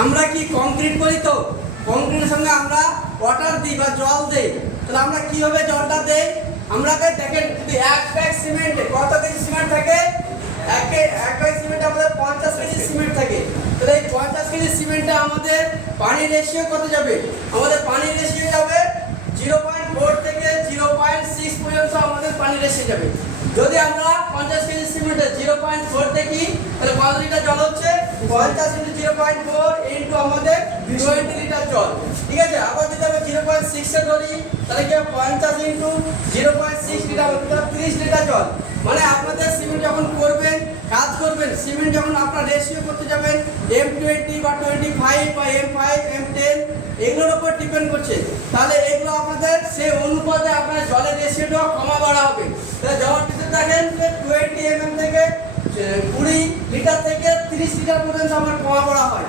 আমরা কি কংক্রিট করি তো? কংক্রিটের সঙ্গে আমরা ওয়াটার দিই বা জল দেই। তাহলে আমরা কীভাবে জলটা দেই? আমরা দেখেন, যদি এক ব্যাগ সিমেন্টে কত কেজি সিমেন্ট থাকে? এক এক ব্যাগ সিমেন্টে আমাদের পঞ্চাশ কেজি সিমেন্ট থাকে। তাহলে এই পঞ্চাশ কেজি সিমেন্টে আমাদের পানির রেশিও কত যাবে? আমাদের পানির রেশিও যাবে জিরো পয়েন্ট ফোর থেকে জিরো পয়েন্ট সিক্স পর্যন্ত আমাদের পানির রেশিও যাবে। যদি আমরা পঞ্চাশ কেজি সিমেন্টে জিরো পয়েন্ট ফোর দেখি, তাহলে কত লিটার জল হচ্ছে? পঞ্চাশ into zero point four into আমাদের টোয়েন্টি লিটার জল ঠিক আছে আবার যদি আমরা জিরো পয়েন্ট সিক্সে ধরি তাহলে কি? পঞ্চাশ into zero point six litre তিরিশ লিটার জল। মানে আপনাদের সিমেন্ট যখন করবেন, কাজ করবেন, সিমেন্ট যখন আপনার রেশিও করতে যাবেন এম টোয়েন্টি বা টোয়েন্টি ফাইভ বা এম ফাইভ এম টেন এগুলোর উপর ডিপেন্ড করছে। তাহলে এগুলো আপনাদের সেই অনুপাতে আপনার জলের রেশিওটা কমা বাড়া হবে। তাহলে জল দিতে দেখেন টোয়েন্টি এম থেকে কুড়ি লিটার থেকে তিরিশ লিটার পর্যন্ত আমার কমা বাড়া হয়।